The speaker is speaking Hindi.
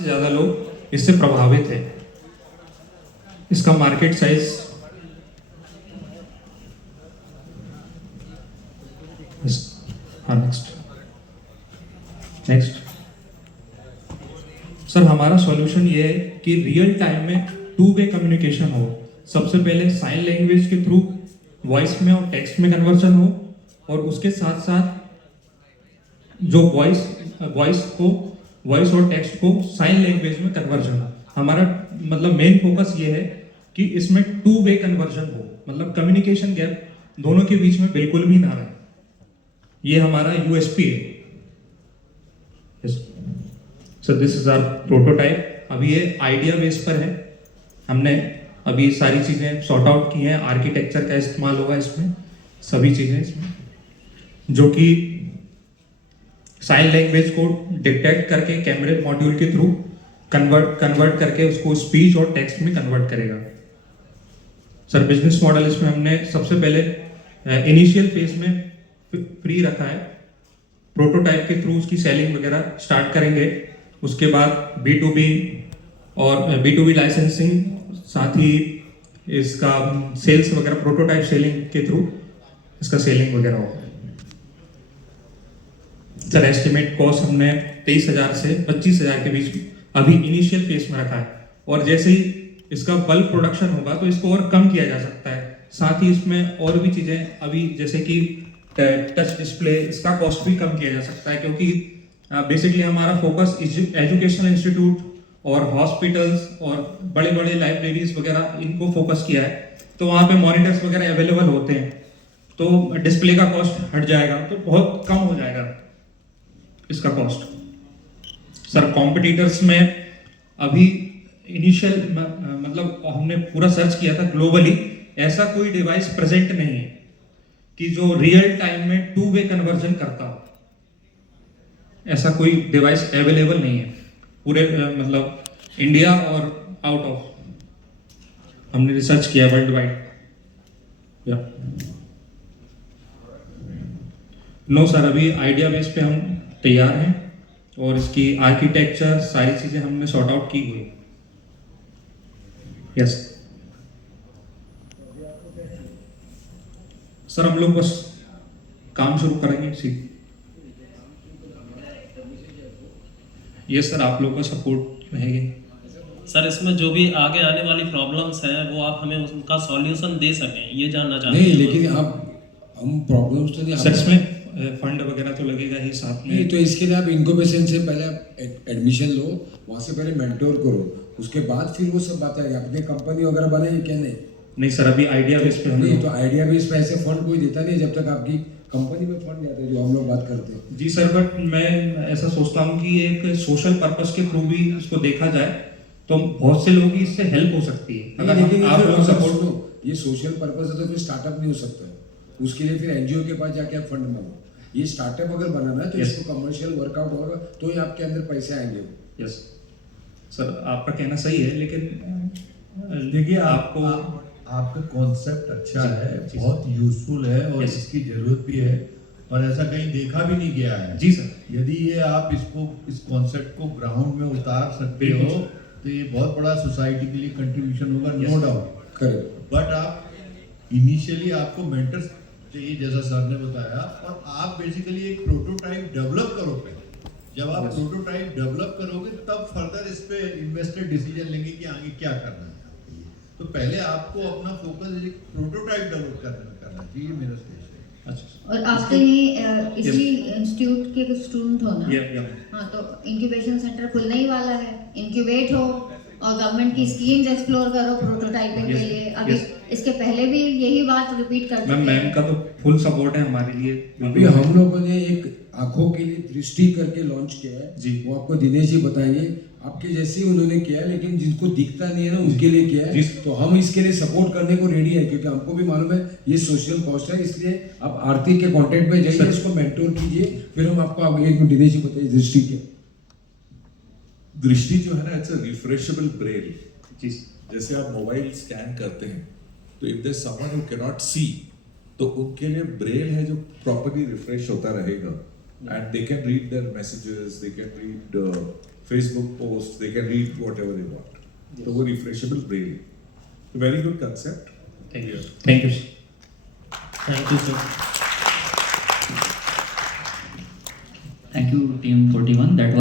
ज़्यादा लोग इससे प्रभावित है। इसका market size next next sir, हमारा सॉल्यूशन ये है कि रियल टाइम में टू वे कम्युनिकेशन हो। सबसे पहले साइन लैंग्वेज के थ्रू वॉइस में और टेक्स्ट में कन्वर्जन हो, और उसके साथ साथ जो वॉइस और टेक्स्ट को साइन लैंग्वेज में कन्वर्जन हो। हमारा मतलब मेन फोकस ये है कि इसमें टू वे कन्वर्जन हो, मतलब कम्युनिकेशन गैप दोनों के बीच में बिल्कुल भी ना रहे। ये हमारा यूएसपी है। So this is our prototype. अभी ये आइडिया बेस पर है। हमने अभी सारी चीज़ें सॉर्ट आउट की हैं। आर्किटेक्चर का इस्तेमाल होगा इसमें, सभी चीज़ें इसमें, जो कि साइन लैंग्वेज को डिटेक्ट करके कैमरे मॉड्यूल के थ्रू कन्वर्ट करके उसको स्पीच और टेक्स्ट में कन्वर्ट करेगा। सर, बिजनेस मॉडल इसमें हमने सबसे पहले इनिशियल फेज में फ्री रखा है। प्रोटोटाइप के थ्रू उसकी सेलिंग वगैरह स्टार्ट करेंगे। उसके बाद B2B और B2B लाइसेंसिंग, साथ ही इसका सेल्स वगैरह, प्रोटोटाइप सेलिंग के थ्रू इसका सेलिंग वगैरह होगा। सर, एस्टिमेट कॉस्ट हमने 23,000 से 25,000 के बीच अभी इनिशियल फेज में रखा है, और जैसे ही इसका बल्क प्रोडक्शन होगा तो इसको और कम किया जा सकता है। साथ ही इसमें और भी चीज़ें अभी, जैसे कि टच डिस्प्ले, इसका कॉस्ट भी कम किया जा सकता है, क्योंकि बेसिकली हमारा फोकस एजुकेशनल इंस्टीट्यूट और हॉस्पिटल्स और बड़े बड़े लाइब्रेरीज वगैरह, इनको फोकस किया है। तो वहाँ पे मॉनिटर्स वगैरह अवेलेबल होते हैं, तो डिस्प्ले का कॉस्ट हट जाएगा, तो बहुत कम हो जाएगा इसका कॉस्ट। सर, कॉम्पिटिटर्स में अभी इनिशियल मतलब हमने पूरा सर्च किया था ग्लोबली, ऐसा कोई डिवाइस प्रेजेंट नहीं है कि जो रियल टाइम में टू वे कन्वर्जन करता हो। ऐसा कोई डिवाइस अवेलेबल नहीं है पूरे मतलब इंडिया और आउट ऑफ। हमने रिसर्च किया वर्ल्ड वाइड। या नो सर, अभी आइडिया बेस पे हम तैयार हैं, और इसकी आर्किटेक्चर सारी चीजें हमने सॉर्ट आउट की हुई। यस सर, हम लोग बस काम शुरू करेंगे इसी। ये सर, आप लोगों का सपोर्ट रहेगी। सर, इसमें जो भी आगे आने वाली प्रॉब्लम्स हैं वो आप हमें उनका सॉल्यूशन दे सकें, ये जानना चाहते हैं। नहीं, लेकिन आप हम प्रॉब्लम्स तो नहीं, सर इसमें फंड वगैरह तो लगेगा ही साथ में। नहीं, तो इसके लिए आप इनक्यूबेशन से पहले आप एडमिशन लो, वहाँ से पहले मेंटोर करो, उसके बाद फिर वो सब बात आएगी। अपनी कंपनी वगैरह बनाएंगे क्या? नहीं सर, अभी आइडिया बेस पे हम नहीं, तो आइडिया बेस पे ऐसे फंड कोई देता नहीं जब तक आपकी कंपनी में फंड जाते हैं, जो हम लोग बात करते हैं। जी सर, बट मैं ऐसा सोचता हूँ कि एक सोशल पर्पस के थ्रू भी इसको देखा जाए तो बहुत से लोगों की इससे हेल्प हो सकती है। अगर आप लोग सपोर्ट लो, ये सोशल पर्पस है तो फिर स्टार्टअप नहीं हो सकता है। उसके लिए फिर एनजीओ के पास जाके आप फंड मांगो। ये स्टार्टअप अगर बनाना है तो इसको कमर्शियल वर्कआउट होगा, तो ही आपके अंदर पैसे आएंगे। यस सर, आपका कहना सही है, लेकिन देखिए आपको आपका कॉन्सेप्ट अच्छा है, बहुत यूजफुल है, और इसकी जरूरत भी है, और ऐसा कहीं देखा भी नहीं गया है। जी सर, यदि ये आप इस कॉन्सेप्ट को ग्राउंड में उतार सकते हो तो ये बहुत बड़ा सोसाइटी के लिए कंट्रीब्यूशन होगा, नो डाउट। करेक्ट। बट आप इनिशियली आपको मेंटर्स चाहिए, जैसा सर ने बताया, और आप बेसिकली एक प्रोटोटाइप डेवलप करो पहले। जब आप प्रोटोटाइप डेवलप करोगे तब फर्दर इस पे इन्वेस्टर डिसीजन लेंगे कि आगे क्या करना है। तो पहले आपको अपना फोकस एक प्रोटोटाइप डेवलप करने में करना चाहिए, मेरा सजेशन है। अच्छा। और आप तो ये इसी इंस्टीट्यूट के कुछ स्टूडेंट हो ना? हाँ, तो इंक्यूबेशन सेंटर खुलने ही वाला है। इंक्यूबेट हो और गवर्नमेंट की स्कीम्स एक्सप्लोर करो प्रोटोटाइपिंग के लिए। अभी इसके पहले भी यही बात रिपीट कर चुके हैं। मैम का तो फुल सपोर्ट है हमारे लिए। अभी हम लोगों ने एक आंखों के लिए दृष्टि करके लॉन्च किया है जी, वो आपको दिनेश जी बताएंगे। आपके जैसे ही उन्होंने किया है, लेकिन जिनको दिखता नहीं है ना उनके लिए किया है। तो हम इसके लिए सपोर्ट करने को रेडी है, क्योंकि हमको भी मालूम है ये सोशल कॉस्ट है। इसलिए आप आरती के कांटेक्ट में जाइए, इसको मेंटोर कीजिए, फिर हम आपको आगे एक दिनेश जी बताइए दृष्टि के। दृष्टि जो है ना, इट्स अ रिफ्रेशेबल ब्रेल। जी, जैसे आप मोबाइल स्कैन करते हैं तो if there someone who can not see, तो उनके लिए ब्रेल है जो प्रॉपर्ली रिफ्रेश होता रहेगा, and they can read there messages, they can read Facebook posts, they can read whatever they want. तो वो refreshable Braille, very good concept. Thank you thank you. Thank you sir. Thank you, Team 41. That was